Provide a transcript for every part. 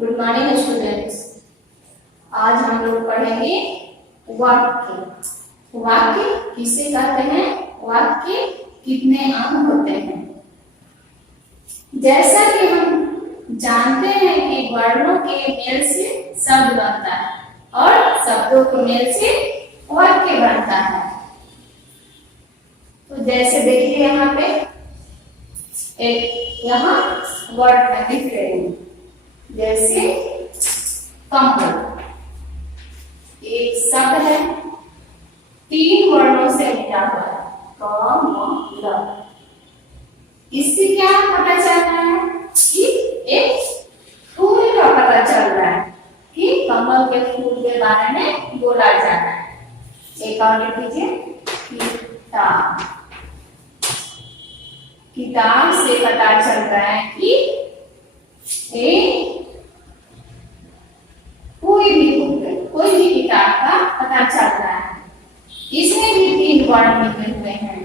Good morning students. आज हम लोग पढ़ेंगे वाक्य। वाक्य किसे कहते हैं, वाक्य कितने अंग होते हैं। जैसा कि हम जानते हैं कि वर्णों के मेल से शब्द बनता है और शब्दों के मेल से वाक्य बनता है। तो जैसे देखिए यहाँ पे एक यहाँ वर्ड में लिख रहे हैं, जैसे कमल एक शब्द है, 3 वर्णों से मिला हुआ है, कमल। इससे क्या पता चल रहा है कि एक फूल का पता चल रहा है कि कमल के फूल के बारे में बोला जा रहा है। एक और लिख लीजिए, किताब। किताब से पता चल रहा है कि कोई भी किताब का पता चल रहा है। इसमें भी 3 वर्ण लिखे हुए हैं।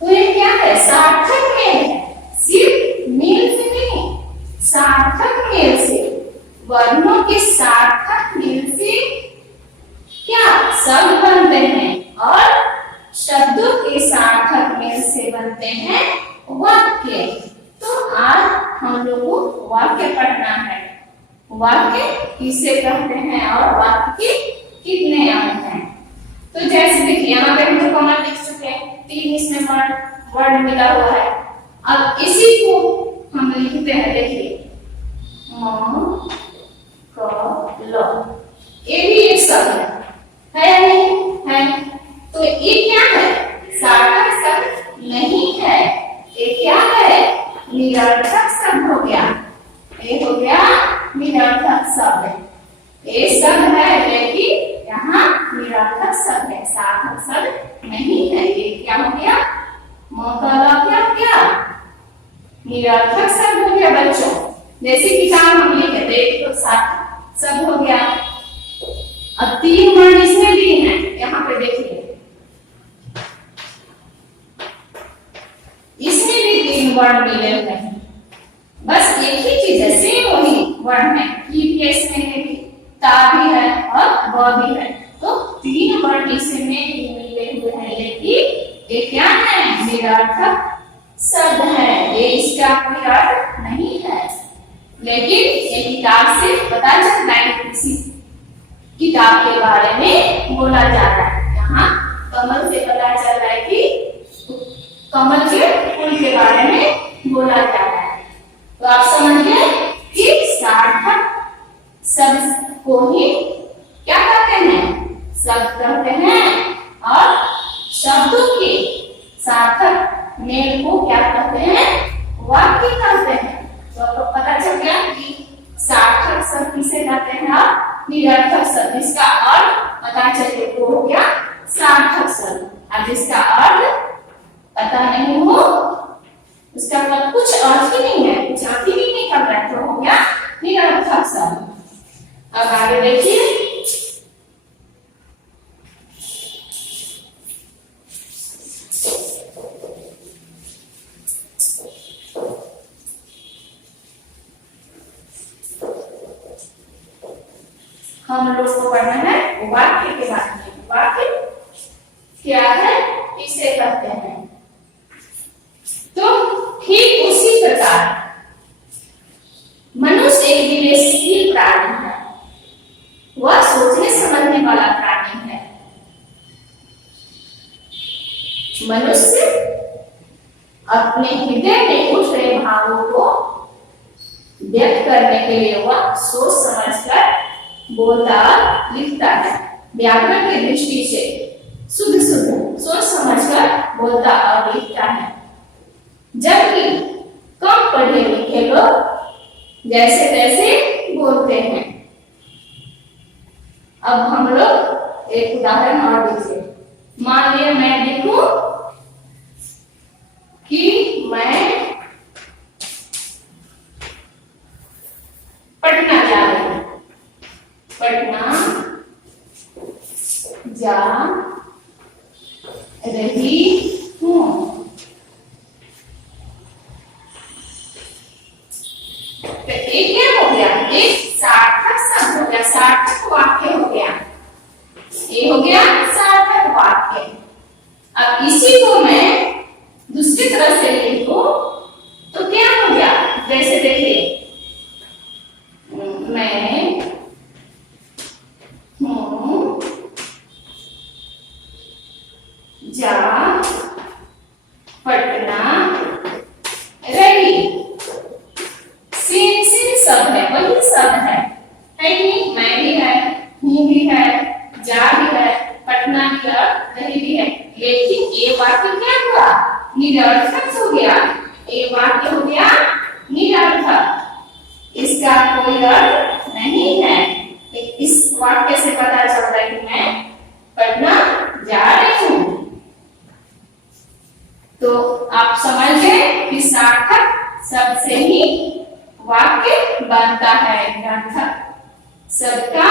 तो ये क्या है, सार्थक मेल है। सिर्फ मेल से नहीं, सार्थक मेल से, वर्णों के सार्थक मेल से क्या शब्द बनते हैं और शब्दों के सार्थक मेल से बनते हैं वाक्य। तो आज हम लोग को वाक्य पढ़ना है। वाक्य किसे कहते हैं और वाक्य के कितने अंग हैं। तो जैसे देखिए यहाँ पे हम लोग कॉमन लिख चुके हैं, 3 इसमें वर्ड मिला हुआ है। अब इसी को हम लिखते हैं, देखिए म क ल। ये भी एक शब्द है या नहीं है। तो ये क्या है, सार्थक शब्द नहीं है। ये क्या है, निरर्थक शब्द हो गया। ये हो गया निरर्थक शब्द। ये शब्द है लेकिन यहाँ निरर्थक शब्द है, सार्थक शब्द नहीं है। ये क्या हो गया, क्या निरर्थक शब्द हो गया बच्चों। जैसे किताब हम लिखे थे तो सार्थक शब्द हो गया। अब 3 वर्ण इसमें भी हैं, यहाँ पे देखिए इसमें भी 3 वर्ण मिले हुए हैं। बस एक ही चीज है, सेम वही वर्ण है। इसमें है, ता भी है और ब भी है। तो 3 वर्ण इसमें मिले हुए हैं, लेकिन ये क्या है, निरर्थक शब्द है। ये इसका कोई अर्थ नहीं है, लेकिन ये किताब से पता चलता है कि किसी किताब के बारे में बोला जा रहा है। यहाँ कमल से पता चल रहा है कि कमल के फूल के बारे में बोला जा रहा है। तो आप समझ गए कि सार्थक शब्द को ही क्या कहते हैं, शब्द कहते हैं, और शब्दों के सार्थक मेल को क्या कहते हैं, वाक्य कहते हैं। तो आपको पता चल गया कि सार्थक शब्द किसे कहते हैं और निरर्थक शब्द। इसका अर्थ पता चले तो हो गया सार्थक शब्द, और जिसका अर्थ पता नहीं हो उसका मतलब कुछ अर्थ ही नहीं है, कुछ अर्थ ही नहीं कर रहा है, तो हो गया निरर्थक शब्द। अब आगे देखिए, हम लोग को पढ़ना है वाक्य के बारे में। वाक्य क्या है, किसे कहते हैं। तो ठीक उसी प्रकार मनुष्य एक विवेकशील प्राणी है। वह सोचने समझने वाला प्राणी है। मनुष्य अपने हृदय में उठ रहे भावों को व्यक्त करने के लिए वह सोच समझकर बोलता लिखता है। व्याकरण की दृष्टि से शुद्ध सोच समझकर बोलता और लिखता है, जबकि कम पढ़े लिखे लोग जैसे तैसे बोलते हैं। अब हम लोग एक उदाहरण और लीजिए। मान लिया मैं लिखूं कि मैं पटना जा रही हूं, पटना जा रही हूं। तो ये क्या हो गया, अब इसी को मैं दूसरी तरफ से लिखूं तो क्या हो गया? जैसे देखिए, मैं हूं जा पटना रही। सीन सीन सब है, वही सब है कि मैं भी है, हूं भी है, जा भी है, पटना भी है, रही भी है। लेकिन ये वाक्य क्या हुआ? निरर्थक हो गया। ये वाक्य हो गया निरर्थक, इसका कोई अर्थ नहीं है। इस वाक्य से पता चलता है कि मैं पटना जा रही हूं। तो आप समझ गए कि सार्थक शब्द से ही वाक्य बनता है। निरर्थक शब्द का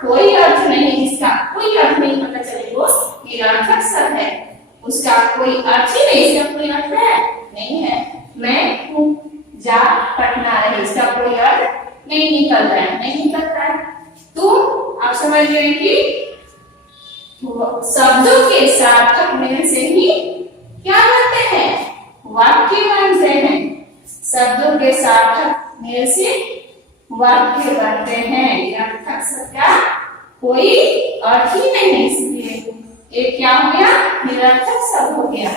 कोई अर्थ नहीं, जिसका कोई अर्थ नहीं पता चले वो निरर्थक शब्द है। उसका कोई अर्थ ही नहीं, इसका कोई अर्थ है नहीं है। मैं हूं जा पटना रही, इसका कोई अर्थ नहीं निकल रहा है, नहीं निकल रहा है। तो आप समझ गए कि शब्दों के सार्थक मेल से ही क्या बनते हैं? वाक्य बनते हैं। शब्दों के सार्थक मेल से वाक्य बनते हैं। निरर्थक शब्द का कोई अर्थ ही नहीं, इसलिए ये क्या हो गया? निरर्थक शब्द हो गया।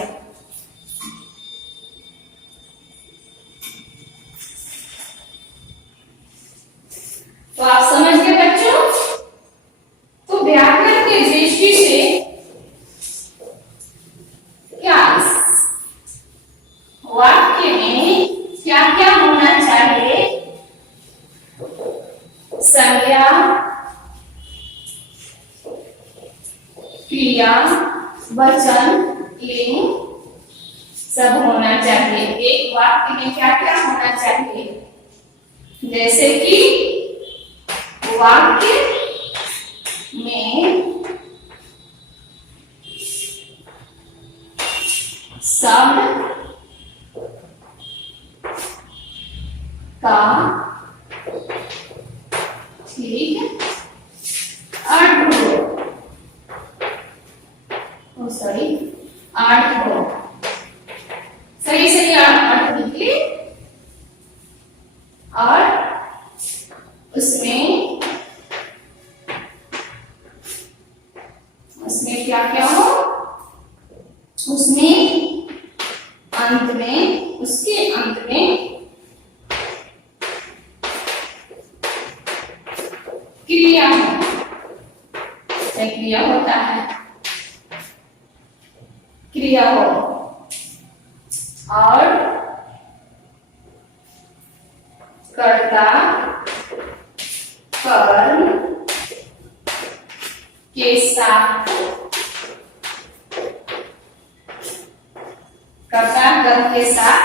तो आप समझ गए बच्चों? तो व्याकरण की दृष्टि से क्या वाक्य में क्या क्या होना चाहिए? संज्ञा, क्रिया, वचन, लिंग सब होना चाहिए। एक वाक्य में क्या क्या होना चाहिए? जैसे कि वाक्य में शब्द का ठीक अर्थ हो, सॉरी अर्थ हो, सही सही अर्थ निकले। और उसमें क्या क्या हो? उसमें अंत में, उसके अंत में क्रिया हो, क्रिया होता है, क्रिया हो। और कर्ता कर्म के साथ, कर्ता कर्म के साथ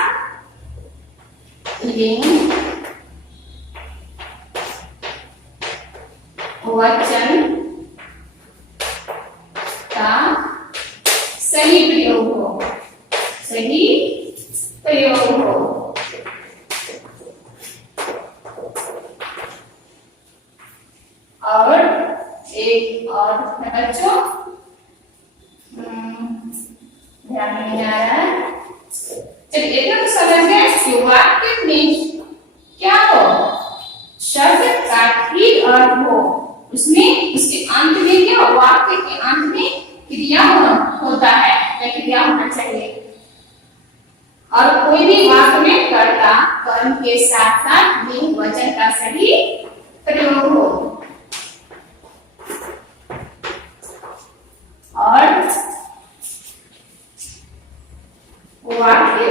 लिंग, वचन का सही प्रयोग हो, सही प्रयोग हो। और एक और है बच्चों, ध्यान नहीं आ रहा है, चलिए इतना तो समझ गए कि वाक्य में क्या हो? शब्द का ठीक अर्थ हो, उसमें उसके अंत में क्या? वाक्य के अंत में क्रिया होता है या क्रिया होना चाहिए। और कोई भी वाक्य में कर्ता कर्म के साथ साथ लिंग वचन का सही प्रयोग हो। और वाक्य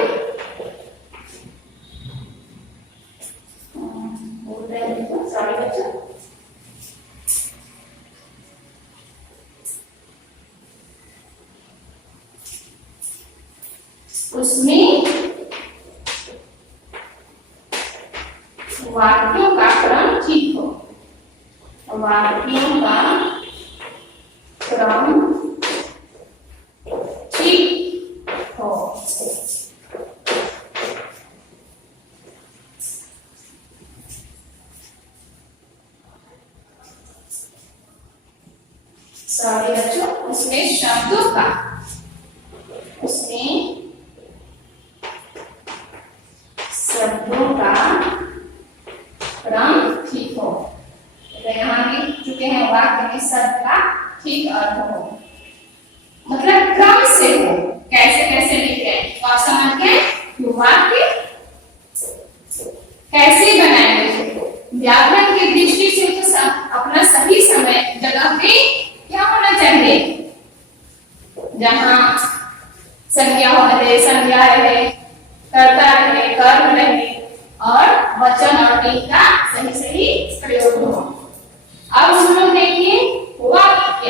सॉरी बच्चों, उसमें वाक्यों का क्रम ठीक हो, वाक्यों का क्रम ठीक हो। सॉरी बच्चों, उसमें शब्दों का उचित अर्थ हो, मतलब क्रम से हो। कैसे कैसे लिखे तो आप समझ गए कि वाक्य कैसे बनाएंगे। व्याकरण की दृष्टि से तो अपना सही समय जगह पे क्या होना चाहिए, जहां संज्ञा रहे, संज्ञा रहे, कर्ता रहे, कर्म रहे और वचन और क्रिया का सही सही प्रयोग हो। अब हम लोग देखिए वाक्य,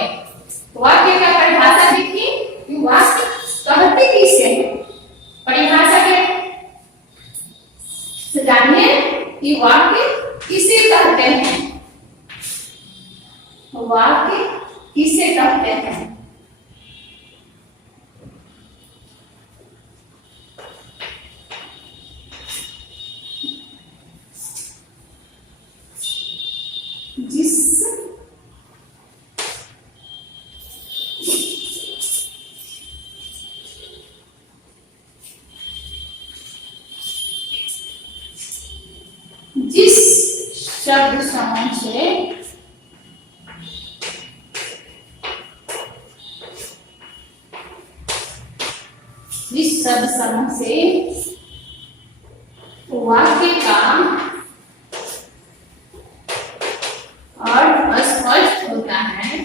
वाक्य का परिभाषा देखिए कि वाक्य कहते किसे है। परिभाषा के जानिए कि वाक्य किसे कहते हैं, वाक्य किसे कहते हैं। जिस शब्द समूह से वाक्य का अर्थ स्पष्ट होता है,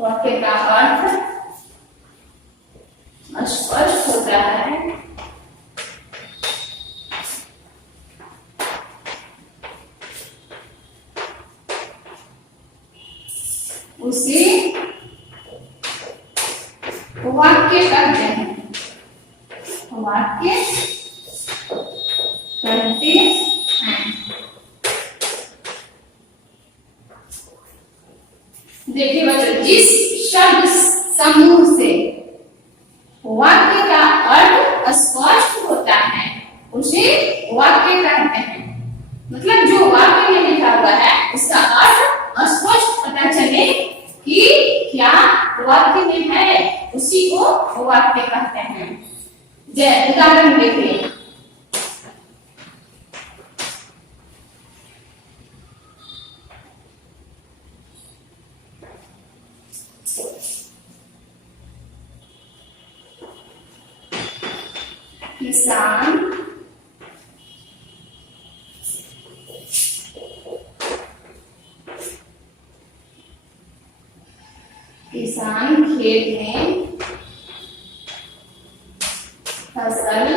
वाक्य का अर्थ स्पष्ट होता है, उसे वाक्य कहते हैं, वाक्य कहते हैं। देखिए बच्चों, जिस शब्द समूह से वाक्य का अर्थ स्पष्ट होता है उसे वाक्य कहते हैं। मतलब जो वाक्य में लिखा हुआ है उसका अर्थ स्पष्ट पता चले कि क्या वाक्य में है, उसी को वाक्य कहते हैं। जैसे उदाहरण देखिए, किसान खेत में फसल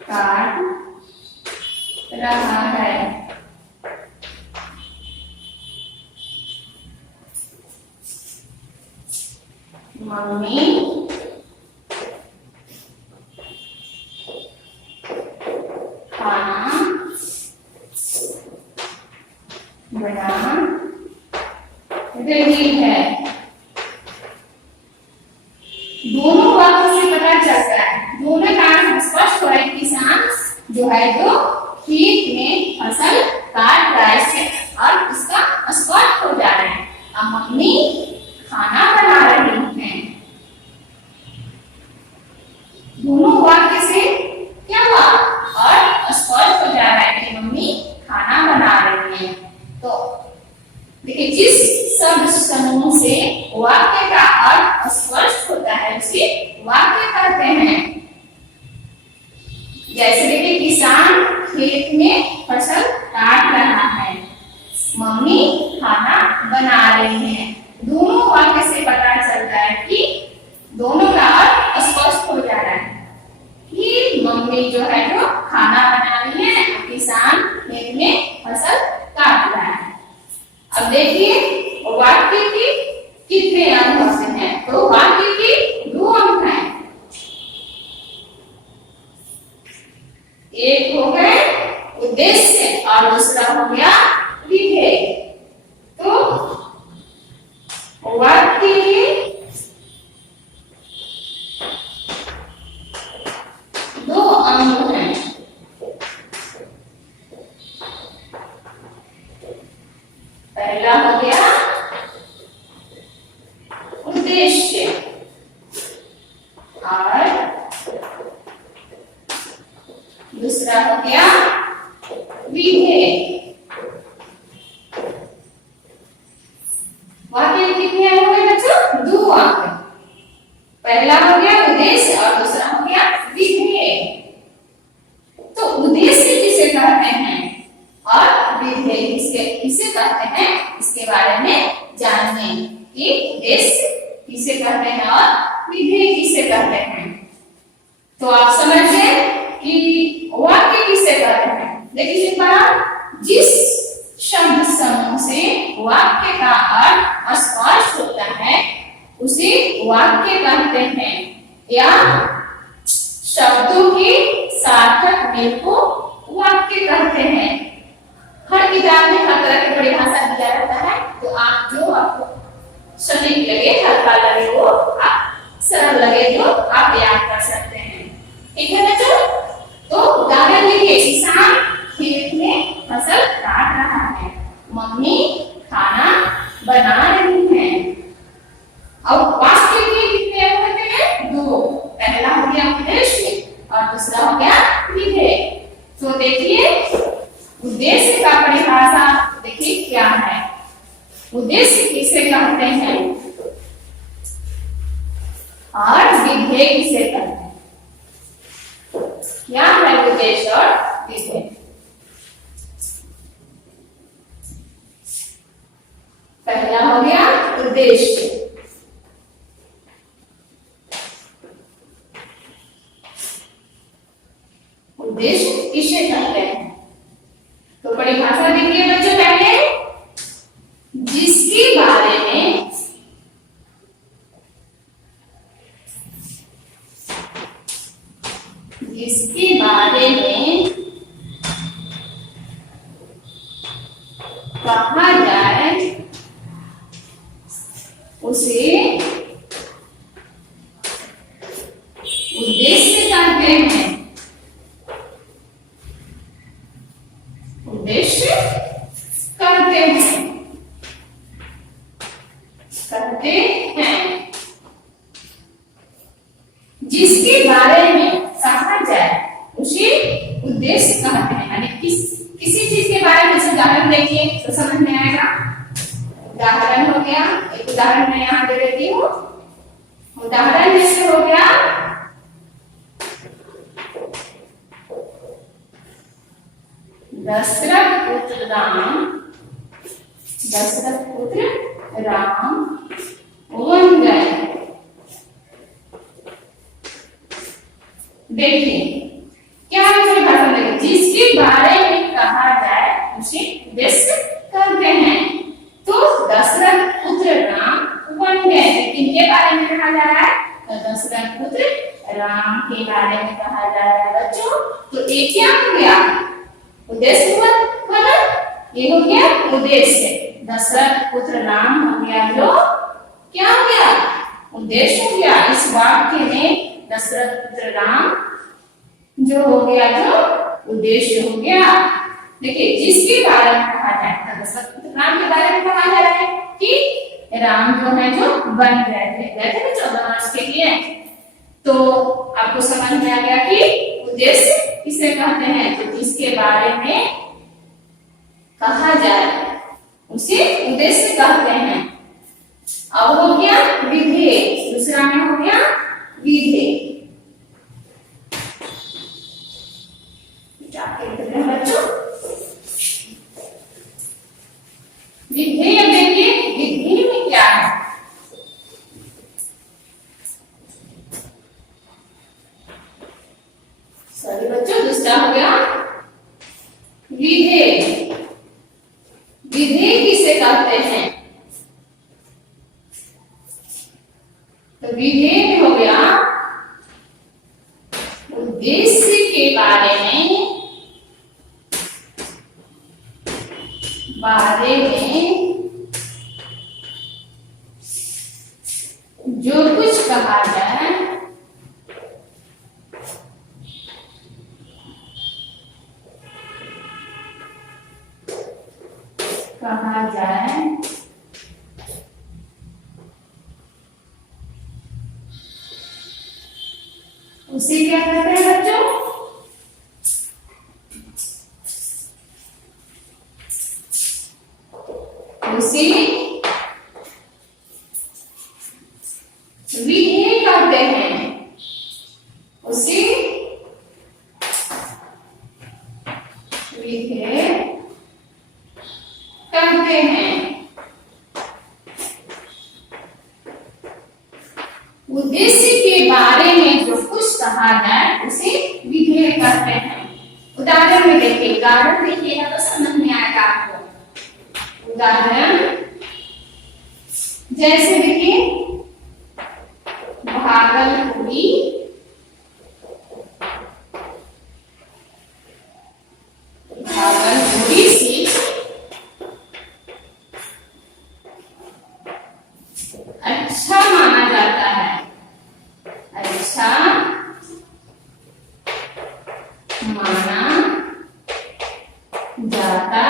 काट रहा है। मम्मी खाना बना रही है। दोनों बातों से पता चलता है, दोनों कारण स्पष्ट हो रहा है, किसान जो है जो खेत में फसल काट रहा है और इसका स्पष्ट हो जा रहा है। अब मम्मी खाना बना रही हैं। दोनों वाक्य से क्या हुआ, और स्पष्ट हो जा रहा है कि मम्मी खाना बना रही है। तो देखिए, जिस शब्द समूह से वाक्य का अर्थ स्पष्ट होता है उसे वाक्य कहते हैं। जैसे देखिए, किसान खेत में फसल काट रहा है, मम्मी खाना बना रही हैं। दोनों वाक्य से पता चलता है कि दोनों का अर्थ स्पष्ट हो जा रहा है कि मम्मी जो है जो खाना बना रही है, किसान खेत में फसल काट रहा है। अब देखिए वाक्य के कितने अंग होते हैं, तो वाक्य के दो अंग हैं। एक हो गए उद्देश्य और दूसरा हो गया विधेय। तो वाक्य के दो अंग हैं। पहला हो गया उद्देश्य और दूसरा हो गया विधेय। वाक्य कितने हो गए बच्चों? दो वाक्य। पहला हो गया उद्देश्य और दूसरा हो गया विधेय। तो उद्देश्य किसे कहते हैं और विधेय किसे कहते हैं, इसके बारे में जानिए कि उद्देश्य किसे कहते हैं और विधेय किसे कहते हैं। तो आप समझिए कि वाक्य किसे कहते हैं। देखिए इस बार जिस शब्द समूह से वाक्य का अर्थ स्पष्ट होता है उसे वाक्य कहते हैं, या शब्दों के सार्थक मेल को वाक्य कहते हैं। हर किताब में हर तरह की परिभाषा दिया रहता है, तो आप जो आपको सटीक लगे, हल्का लगे, वो आप सरल लगे जो आप याद कर सकते हैं। ठीक है बच्चों? तो उदाहरण देखिए, किसान खेत में फसल काट रहा है, मम्मी खाना बना रही है। अब वाक्य के कितने होते हैं? दो। पहला हो गया उद्देश्य और दूसरा हो गया विधेय। तो देखिए उद्देश्य का परिभाषा देखिए क्या है। उद्देश्य किसे कहते हैं और विधेय किसे कहते हैं। क्या है उद्देश्य और विधेय? पहला हो गया उद्देश्य। उद्देश्य किसे कहते हैं? तो परिभाषा देखिए बच्चों, पहले जिसके बारे में कहा जाए उसे उद्देश्य कहते हैं। उद्देश्य कहते हैं, कहते हैं। जिसके बारे में कहा जाए उसे उद्देश्य कहते हैं। यानी किसी चीज के बारे में उदाहरण देखिए तो समझ में आएगा। उदाहरण हो गया, एक उदाहरण मैं यहाँ दे देती हूँ। उदाहरण जैसे हो गया दशरथ पुत्र राम वन गए। देखिए क्या परिभाषा देखिए, जिसके बारे में कहा जाए उसे उद्देश्य कहते हैं। तो दशरथ पुत्र राम वन गए, किनके बारे में कहा जा रहा है? तो दशरथ पुत्र राम के बारे में कहा जा रहा है बच्चों। तो ये क्या हो गया? उद्देश्य हुआ ना, ये हो गया उद्देश्य। दशरथ पुत्र राम हो गया जो क्या हो गया? उद्देश्य हो गया। इस वाक्य में दशरथ पुत्र राम जो हो गया जो उद्देश्य हो गया। देखिए जिसके बारे में कहा जाए, तो दशरथ पुत्र राम के बारे में कहा जा रहा है कि राम जो है जो बन गए थे 14 वर्ष के लिए। तो आपको समझ में आ गया कि उद्देश्य किसे कहते हैं। तो जिसके बारे में कहा जाए उसे उद्देश्य कहते हैं। अब हो गया विधेय, दूसरा में हो गया विधेय। बच्चों विधेय देखिए, विधेय में क्या है? सॉरी बच्चों, दूसरा हो गया विधेय। विधेय किसे कहते हैं? तो विधेय में हो गया उद्देश्य के बारे में जो कुछ कहा जाए उसे क्या कहते हैं बच्चों? उसे उद्देश्य के बारे में जो कुछ कहा जाए उसे विधेय कहते हैं। उदाहरण में देखिए, उदाहरण देखिएगा तो समझ में आएगा आपको। उदाहरण जैसे देखिए, भागलपुरी सिर्फ अच्छा माना जाता है। अच्छा माना जाता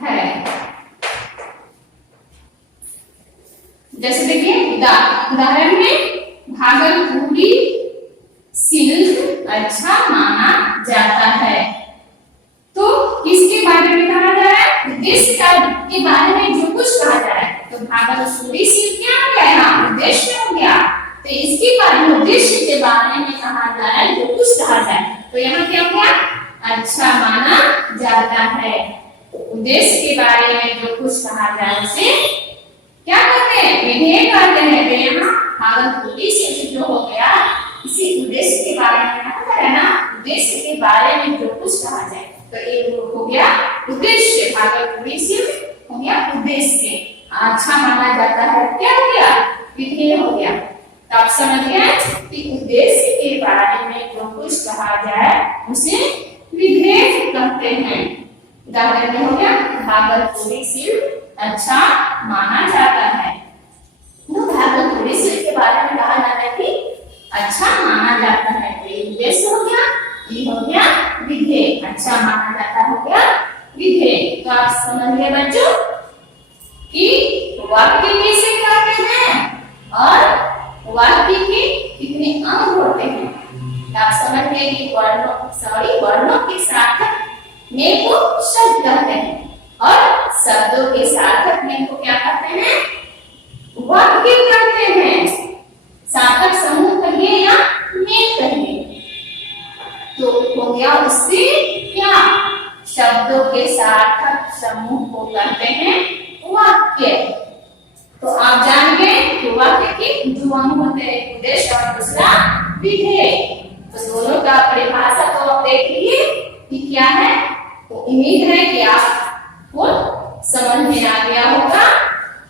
है। जैसे देखिए, उदाहरण में भागलपुरी सिल्क अच्छा माना जाता है। तो किसके बारे में कहा जा रहा है? उद्देश्य के बारे में जो कुछ कहा जा रहा है। तो भागलपुरी सिल्क क्या हो गया? यहाँ उद्देश्य हो गया। तो इसके बारे में, उद्देश्य के बारे में कहा जाए, जो कुछ कहा जाए, तो यहाँ क्या हो गया? अच्छा माना जाता है। उद्देश्य के बारे में जो कुछ कहा जाए उसे क्या कहते हैं? विधेय कहते हैं। तो यहाँ भागलपुरी सिल्क जो हो गया, इसी उद्देश्य के बारे में कहा जा रहा है ना, उद्देश्य के बारे में जो कुछ कहा जाए, तो ये हो गया उद्देश्य। भागलपुरी सिल्क हो गया उद्देश्य। अच्छा माना जाता है, क्या हो गया? विधेय हो गया। तो आप समझ गए कि उद्देश्य के बारे में जो कुछ कहा जाए उसे विधेय कहते हैं। उदाहरण में हो गया, भागलपुरी सिल्क अच्छा माना जाता है। तो भागलपुरी सिल्क के बारे में कहा जाता है कि अच्छा माना जाता है। तो ये उद्देश्य हो गया, ये हो गया विधेय। अच्छा माना जाता हो गया विधेय। तो आप समझ गए बच्चों कि वाक्य कैसे करते हैं और वाक्य के कितने अंग होते हैं। आप समझ गए कि वर्णों के सार्थक में को शब्द कहते हैं और शब्दों के सार्थक में को क्या कहते हैं? वाक्य कहते हैं। सार्थक समूह कहिए या में कहिए, तो हो गया उससे क्या? शब्दों के सार्थक समूह को कहते हैं वाक्य। तो आप जान गए कि वाक्य के दो अंग होते हैं, उद्देश्य और दूसरा विधेय। तो दोनों का परिभाषा तो आप देख लिए कि क्या है। तो उम्मीद है कि आपको समझ में आ गया होगा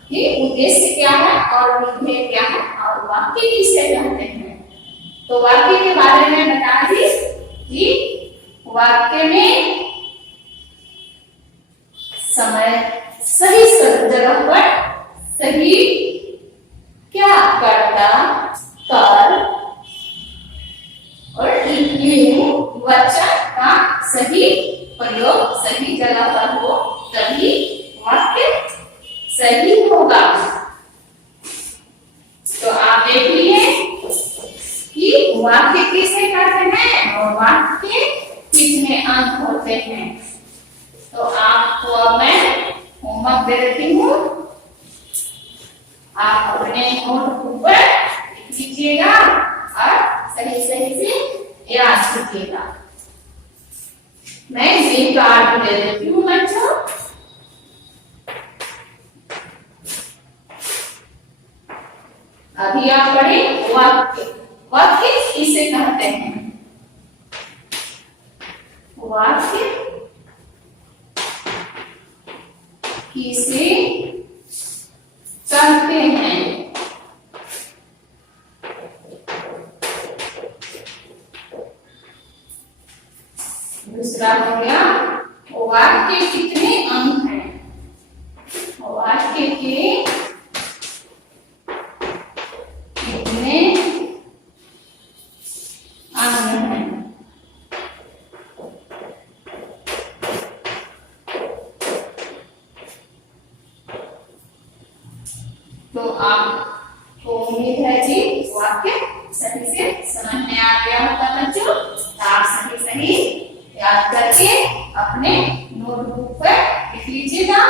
कि उद्देश्य क्या है और विधेय क्या है और वाक्य किसे कहते हैं। तो वाक्य के बारे में बता दी कि वाक्य में समय सही जगह पर सही क्या कर्ता, कर और वचन का सही प्रयोग सही जगह पर हो तभी वाक्य सही होगा। तो आप देख लिए कि वाक्य किसे कहते हैं और वाक्य कितने अंग होते हैं। तो आपको अब मैं होमवर्क दे देती हूँ, आप अपने नोटबुक पर लिख लीजिएगा और सही सही से याद कीजिएगा। मैं ग्रीन कार्ड दे देती हूँ बच्चों। अभी आप पढ़े वाक्य। वाक्य किसे कहते हैं? वाक्य किसे कहते हैं? दूसरा हो गया वाक्य कितने अंग हैं? वाक्य के कितने अंग हैं? तो आपको उम्मीद है कि वाक्य सही से समझ में आ गया होगा बच्चों। आप सही सही याद करके अपने नोटबुक पर लिख लीजिएगा।